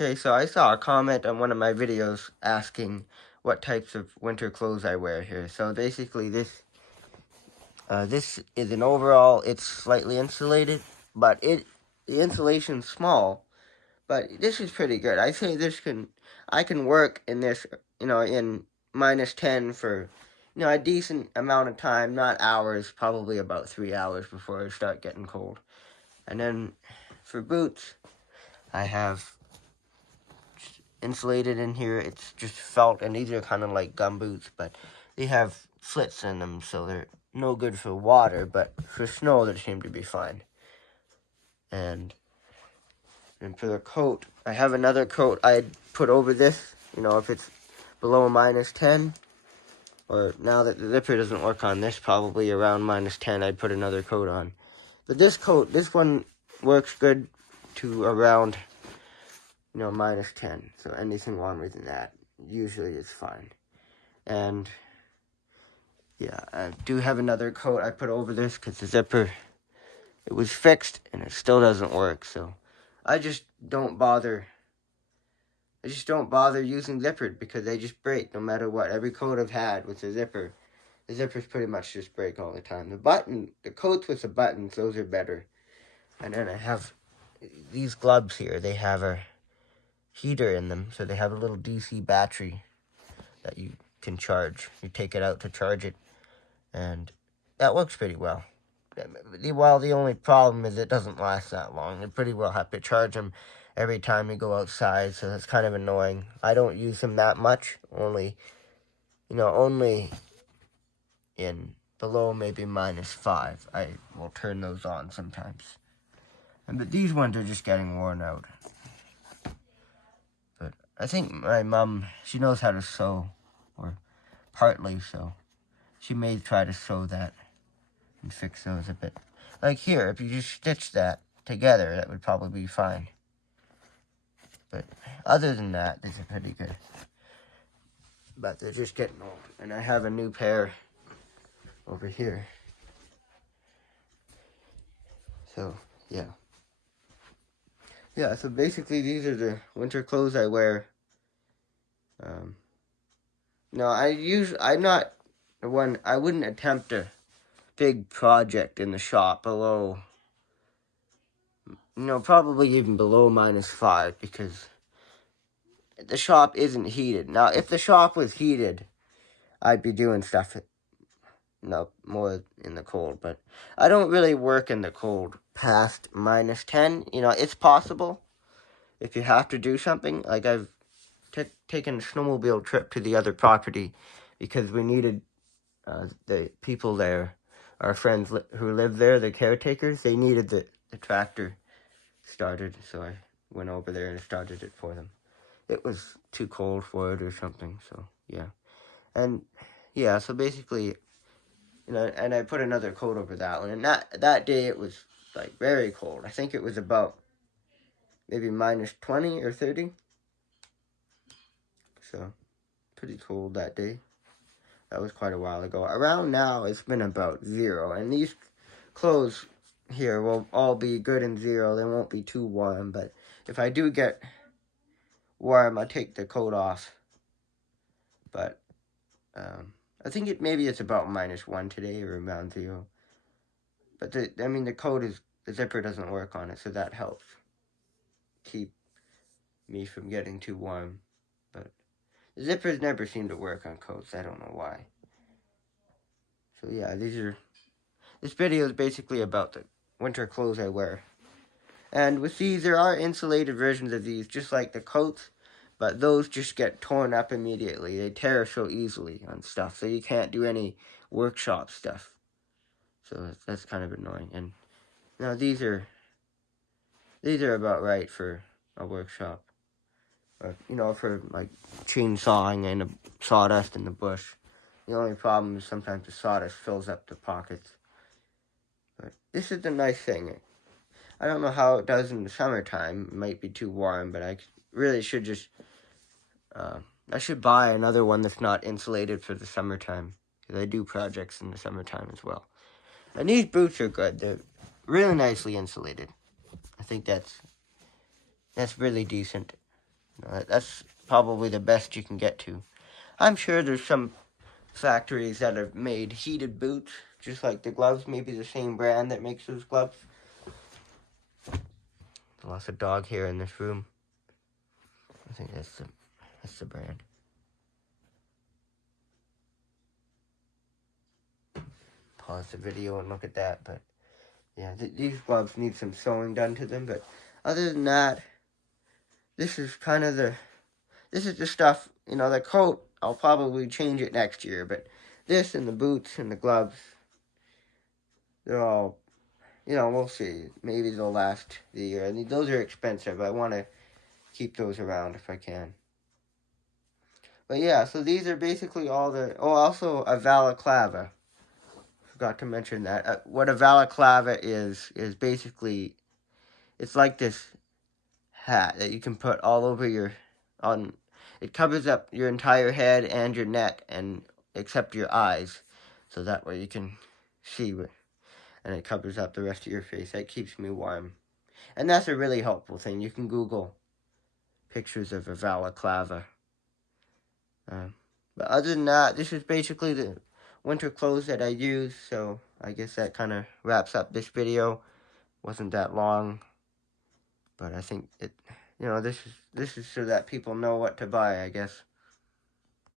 Okay, so I saw a comment on one of my videos asking what types of winter clothes I wear here. So basically, this is an overall. It's slightly insulated, but the insulation's small. But this is pretty good. I say I can work in this, in -10 for, a decent amount of time, not hours, probably about 3 hours before I start getting cold. And then for boots, I have insulated in here. It's just felt, and these are kind of like gum boots, but they have slits in them, so they're no good for water, but for snow they seem to be fine. And for the coat, I have another coat I'd put over this, if it's below -10, or now that the zipper doesn't work on this, probably around -10, I'd put another coat on. But this one works good to around, -10. So anything warmer than that usually is fine. And yeah, I do have another coat I put over this because the zipper, it was fixed and it still doesn't work. So I just don't bother. I just don't bother using zippers because they just break no matter what. Every coat I've had with the zippers pretty much just break all the time. The coats with the buttons, those are better. And then I have these gloves here. They have a heater in them, so they have a little DC battery that you can charge. You take it out to charge it, and that works pretty well. Well, the only problem is it doesn't last that long. You pretty well have to charge them every time you go outside, so that's kind of annoying. I don't use them that much, only in below maybe -5. I will turn those on sometimes. But these ones are just getting worn out. But I think my mom, she knows how to sew, or partly sew. She may try to sew that and fix those a bit. Like here, if you just stitch that together, that would probably be fine. But other than that, these are pretty good. But they're just getting old. And I have a new pair over here. So, yeah. Yeah, so basically these are the winter clothes I wear. No, I'm not the one, I wouldn't attempt a big project in the shop below, probably even below -5, because the shop isn't heated. Now, if the shop was heated, I'd be doing stuff, more in the cold, but I don't really work in the cold past -10. It's possible if you have to do something. Like I've taken a snowmobile trip to the other property because we needed the people there, our friends who live there, the caretakers, they needed the tractor started, so I went over there and started it for them. It was too cold for it or something, so yeah. And yeah, so basically, and I put another coat over that one, and that day it was like very cold. I think it was about maybe -20 or 30. So pretty cold that day. That was quite a while ago. Around now, it's been about 0, and these clothes here will all be good in 0. They won't be too warm, but if I do get warm, I take the coat off. But I think maybe it's about -1 today or around 0. But the zipper doesn't work on it, so that helps keep me from getting too warm. But the zippers never seem to work on coats. I don't know why. So yeah, this video is basically about the winter clothes I wear. And with these, there are insulated versions of these, just like the coats, but those just get torn up immediately. They tear so easily on stuff, so you can't do any workshop stuff. So that's kind of annoying. And now these are about right for a workshop, or for like chainsawing and sawdust in the bush. The only problem is sometimes the sawdust fills up the pockets. But this is the nice thing. I don't know how it does in the summertime. It might be too warm, but I really should just I should buy another one that's not insulated for the summertime, because I do projects in the summertime as well. And these boots are good. They're really nicely insulated. I think that's really decent. That's probably the best you can get to. I'm sure there's some factories that have made heated boots, just like the gloves, maybe the same brand that makes those gloves. Lots of dog hair in this room. I think that's the brand. Pause the video and look at that, but yeah, these gloves need some sewing done to them, but other than that, this is kind of this is the stuff, the coat, I'll probably change it next year, but this and the boots and the gloves, they're all, we'll see. Maybe they'll last the year. I mean, those are expensive. I want to keep those around if I can. But yeah, so these are basically all also a balaclava. Forgot to mention that. What a balaclava is basically, it's like this hat that you can put all over it covers up your entire head and your neck, and except your eyes, so that way you can see, and it covers up the rest of your face. That keeps me warm. And that's a really helpful thing. You can Google pictures of a balaclava. But other than that, this is basically the winter clothes that I use, so I guess that kind of wraps up this video. Wasn't that long, but I think this is so that people know what to buy, I guess.